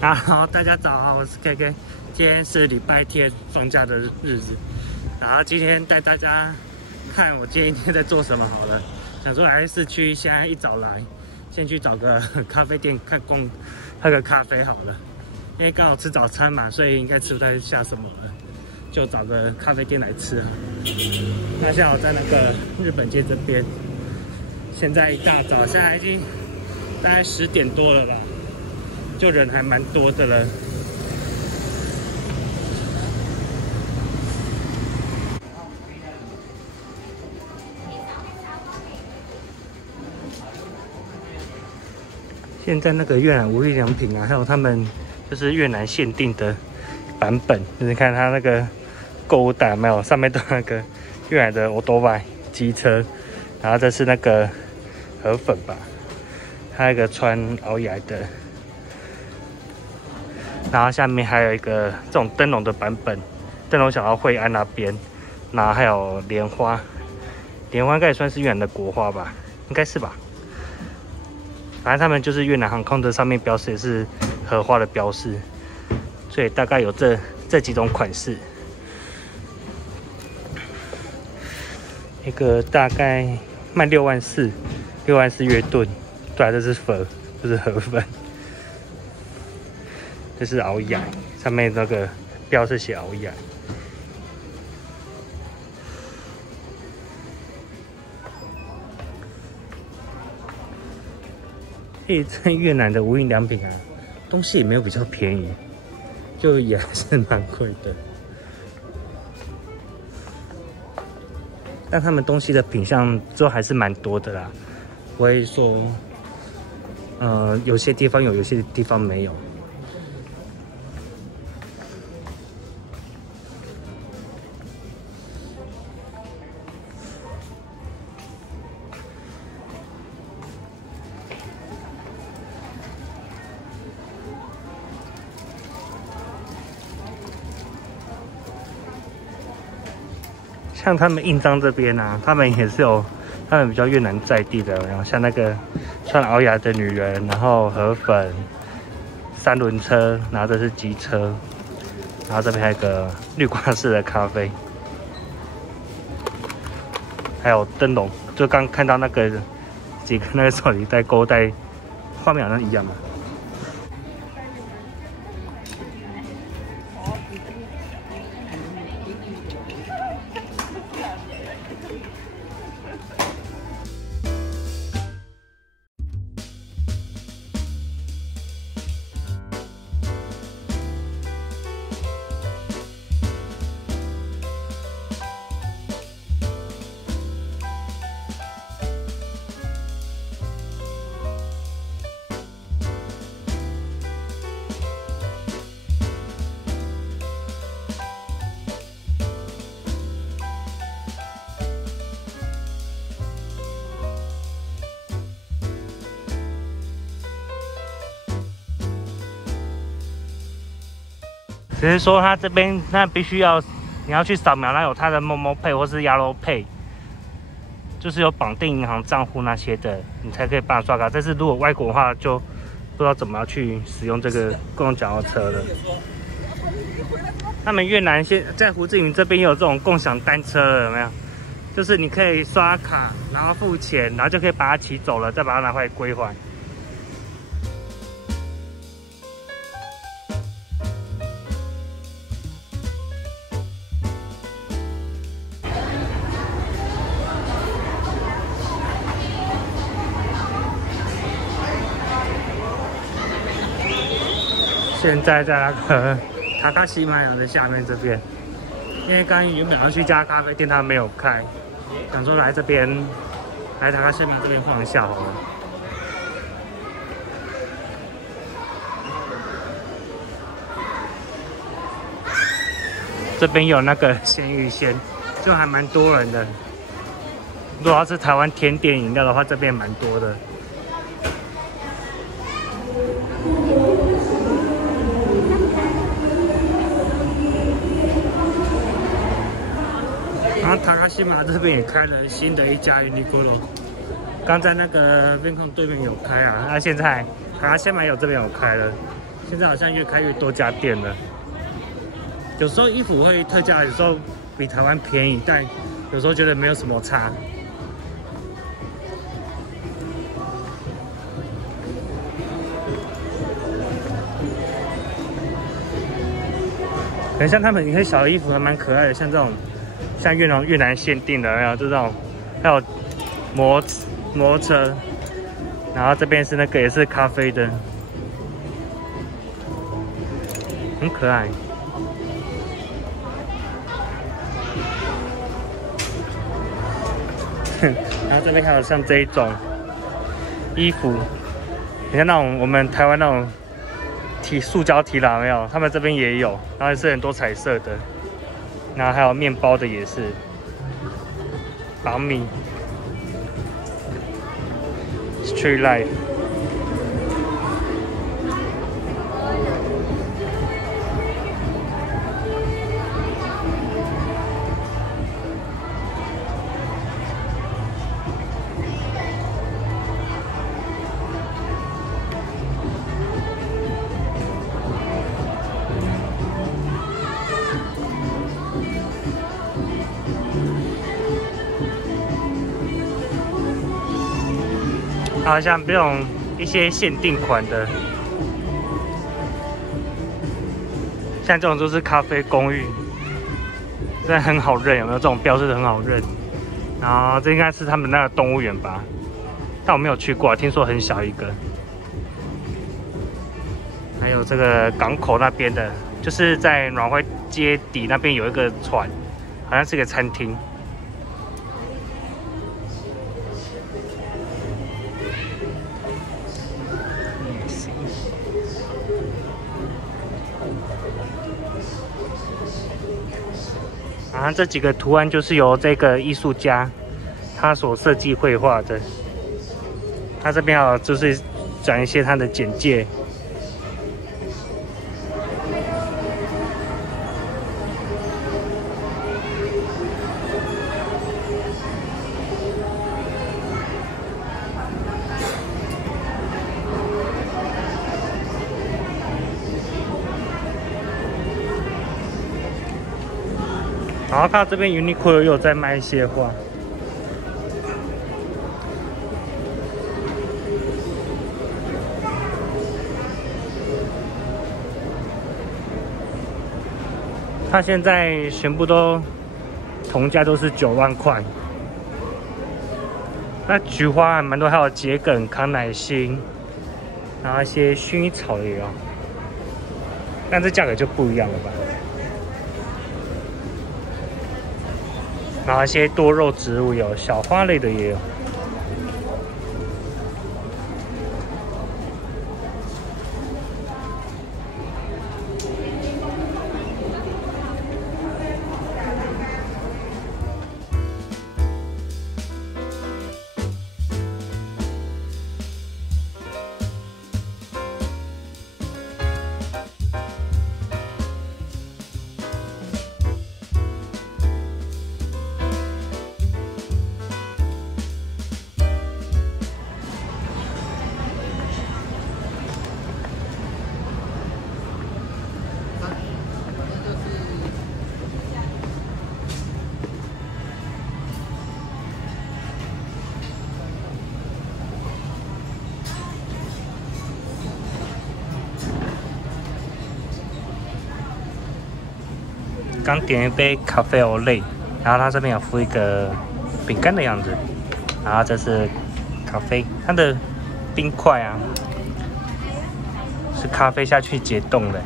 好，大家早啊，我是 KK， 今天是礼拜天放假的日子，然后今天带大家看我今天在做什么好了。想说来市区，现在一早来，先去找个咖啡店喝个咖啡好了。因为刚好吃早餐嘛，所以应该吃不太下什么了，就找个咖啡店来吃啊。那下午在那个日本街这边，现在一大早，现在已经大概10点多了吧。就人还蛮多的了。现在那个越南无印良品啊，还有他们就是越南限定的版本，就是看它那个购物袋有没有，上面都那个越南的欧多拜机车，然后这是那个河粉吧，还有一个穿袄牙的。然后下面还有一个这种灯笼的版本，灯笼想到惠安那边，然后还有莲花，莲花应该也算是越南的国花吧，应该是吧。反正他们就是越南航空的上面标示也是荷花的标示，所以大概有这几种款式。一个大概卖64000越盾，对啊，这是粉，这是河粉。这是袄牙，上面那个标是写袄牙。在越南的无印良品啊，东西也没有比较便宜，就也还是蛮贵的。但他们东西的品项都还是蛮多的啦，不会说，有些地方有，有些地方没有。像他们印章这边啊，他们也是有他们比较越南在地的，然后像那个穿袄牙的女人，然后河粉、3轮车，然后这是机车，然后这边还有个绿挂式的咖啡，还有灯笼，就刚看到那个几个那个手提袋、购物袋，画面好像一样嘛。只是说他这边那必须要你要去扫描，那有他的Momo Pay或是Yellow Pay，就是有绑定银行账户那些的，你才可以办法刷卡。但是如果外国的话，就不知道怎么样去使用这个共享脚踏车了。他们越南现在胡志明这边也有这种共享单车了，有没有？就是你可以刷卡，然后付钱，然后就可以把它骑走了，再把它拿回来归还。现在在那个塔卡西玛雅的下面这边，因为刚原本要去一家咖啡店，他没有开，想说来这边，来塔卡西玛这边晃一下好了。这边有那个鲜芋仙，就还蛮多人的。如果要是台湾甜点饮料的话，这边蛮多的。然后塔卡西玛这边也开了新的一家 Uniqlo， 刚在那个 Vincom 对面有开啊，那现在塔卡西玛有这边有开了，现在好像越开越多家店了。有时候衣服会特价，有时候比台湾便宜，但有时候觉得没有什么差。可能像他们一些小的衣服还蛮可爱的，像这种，像越南限定的，还有这种，还有摩托车，然后这边是那个也是咖啡的，很可爱。然后这边还有像这一种衣服，你看那种我们台湾那种塑胶提篮没有？他们这边也有，然后也是很多彩色的，然后还有面包的也是，绑米 ，Street Life。好像这种一些限定款的，像这种就是咖啡公寓，真的很好认，有没有？这种标志很好认。然后这应该是他们那个动物园吧，但我没有去过，听说很小一个。还有这个港口那边的，就是在暖惠街底那边有一个船，好像是个餐厅。然后这几个图案就是由这个艺术家他所设计绘画的。他这边有就是讲一些他的简介。然后他这边 Uniqlo 又有在卖一些花。他现在全部都同价都是9万块。那菊花还蛮多，还有桔梗、康乃馨，然后一些薰衣草也有，但这价格就不一样了吧？然后一些多肉植物有，小花类的也有。刚点一杯咖啡欧蕾，然后它这边有附一个饼干的样子，然后这是咖啡，它的冰块啊是咖啡下去解冻的，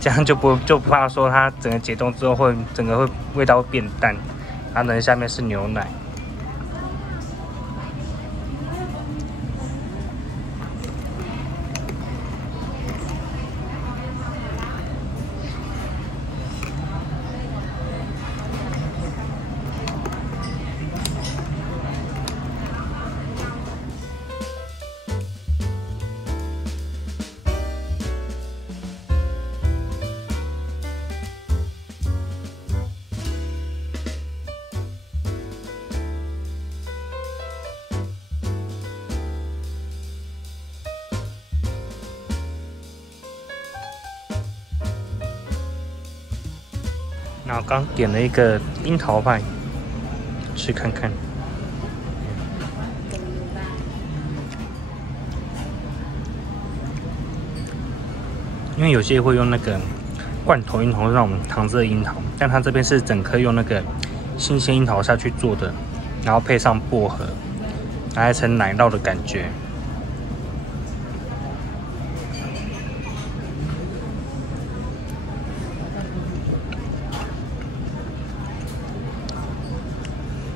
这样就不怕说它整个解冻之后整个味道会变淡，然后呢下面是牛奶。然后刚点了一个樱桃派，吃看看。因为有些会用那个罐头樱桃那种糖制的樱桃，但它这边是整颗用那个新鲜樱桃下去做的，然后配上薄荷，来成奶酪的感觉。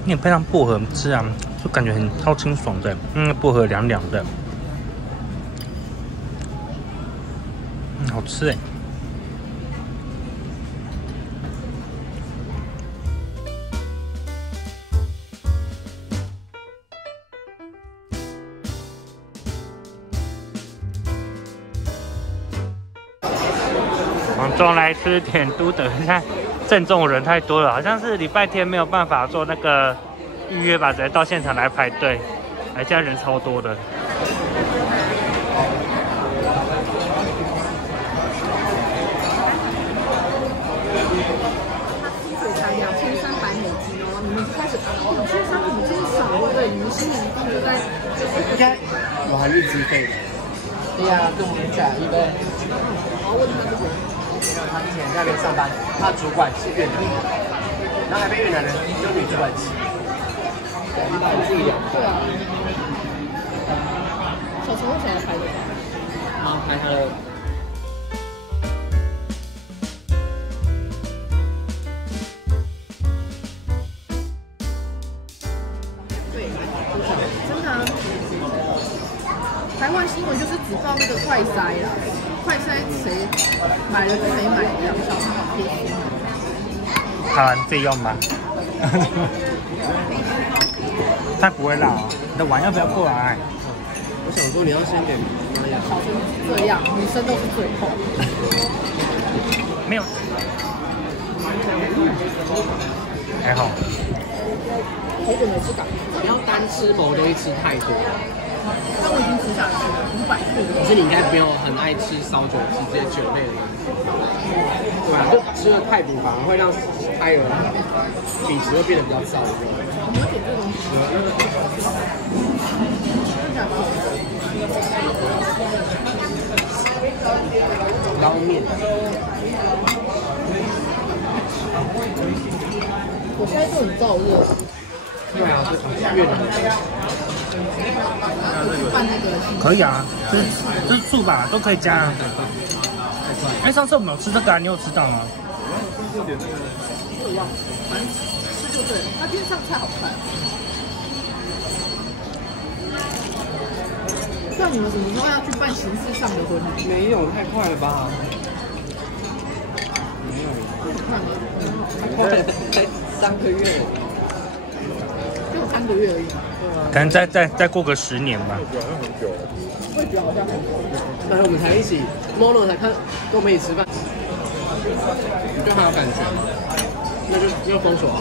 你也配上薄荷吃啊，就感觉很超清爽的，薄荷凉凉的，好吃哎。我们终于来吃点都德，现在正中人太多了，好像是礼拜天没有办法做那个预约吧，直接到现场来排队。哎，现在人超多的。薪水才2300美金哦，你们就开始2300少了，对，你们新年一定就在应该有含运资费的。对呀，跟我们讲一个，我要问他这个。他之前在那边上班，他主管是越南人，然后还被越南人就女主管骑，不一样。对啊。小时候想要拍的。啊，拍他的。对，真的啊。台湾新闻就是只报那个快筛啦。快筛谁买了跟没买一样，小朋友贴心。好，你自己用吧。它不会辣哦。你的碗要不要过来？我想说你要先给妈呀。小生是这样，女生都是最后。没有。还好。好久没吃港。不要单吃某个东西吃太多。但我已经吃下去了500克。可是你应该没有很爱吃烧酒，吃这些酒类的东西，对吧？就吃的太补反而会让胎儿品质会变得比较糟。我们点这个东西。捞面。我现在就很燥热。对啊，是越南。可以啊，这是醋吧，都可以加啊。哎，上次我们有吃这个啊，你有吃到吗？我忘了，反正吃就对了。他今天上菜好快。那你们什么时候要去办形式上的婚礼？没有，太快了吧？没有，太快了，才3个月，就3个月而已。可能再过个10年吧。我也觉得好像很久。但是我们才一起 ，Mono 才看，跟我们一起吃饭，你对他有感觉吗？那就封锁啊。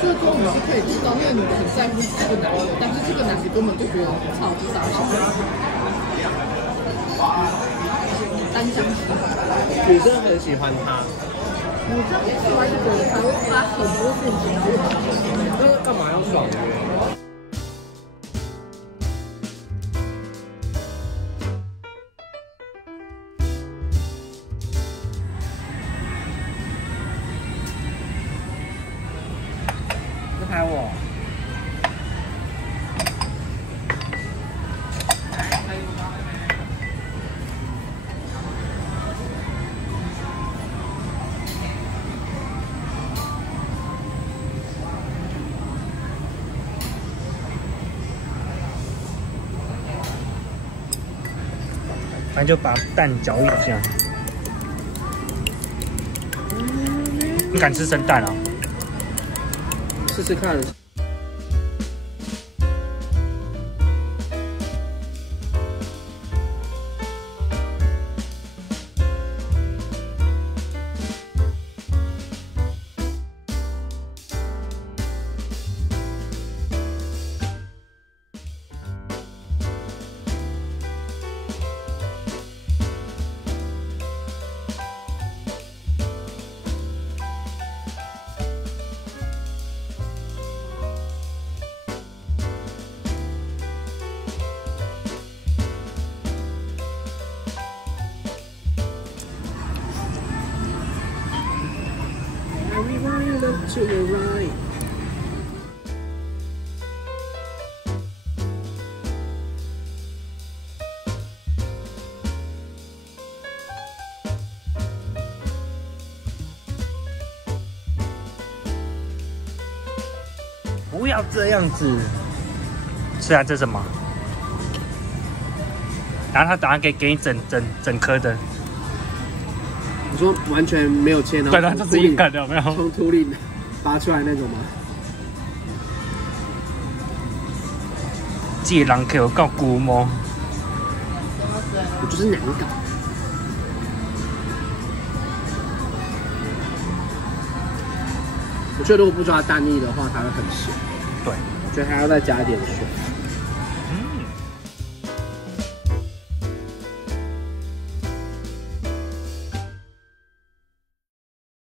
这个你是可以知道，因为你很在乎这个男的，但是这个男的根本就觉得操是傻小，单相思。女生很喜欢他。女生很喜欢这个人，才会发很多事情。那干嘛要爽约？拍我。反正就把蛋搅一搅。你敢吃生蛋啊？试试看。to your right。不要这样子。虽然这是什么？然后他打算给你整颗的。你说完全没有切，然后对，这是硬干的，有没有？从土里拔出来那种吗？这人可有够古摸。我就是难搞。我觉得如果不抓蛋液的话，它会很咸。对，我觉得还要再加一点水。